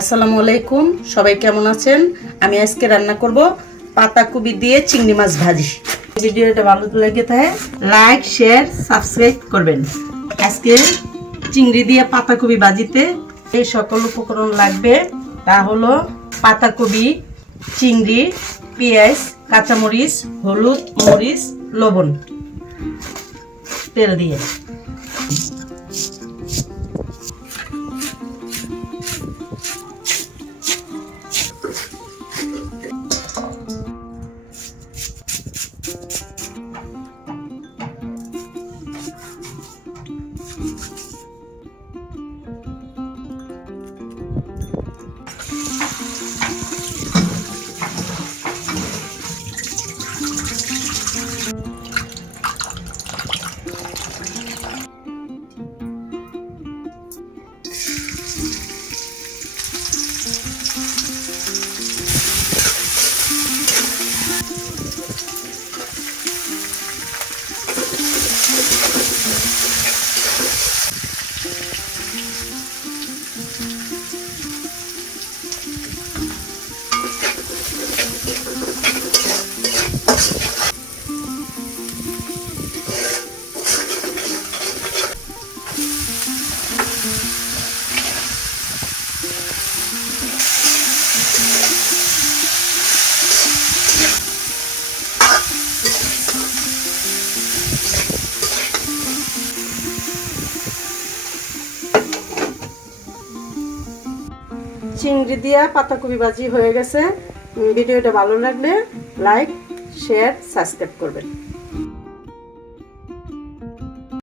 আসসালামু আলাইকুম, সবাই কেমন আছেন? আমি আজকে রান্না করব পাতাকপি দিয়ে চিংড়ি মাছ ভাজি। ভিডিওটা ভালো লেগে থাকে লাইক, শেয়ার, সাবস্ক্রাইব করবেন। আজকে চিংড়ি দিয়ে পাতাকপি ভাজিতে এই সকল উপকরণ লাগবে। তা হলো পাতাকপি, চিংড়ি, পেঁয়াজ, কাঁচামরিচ, হলুদ, মরিচ, লবণ, তেল দিয়ে। চিংড়ি দিয়া পাতাকপি ভাজি হয়ে গেছে। ভিডিওটা ভালো লাগলে লাইক, শেয়ার, সাবস্ক্রাইব করবেন।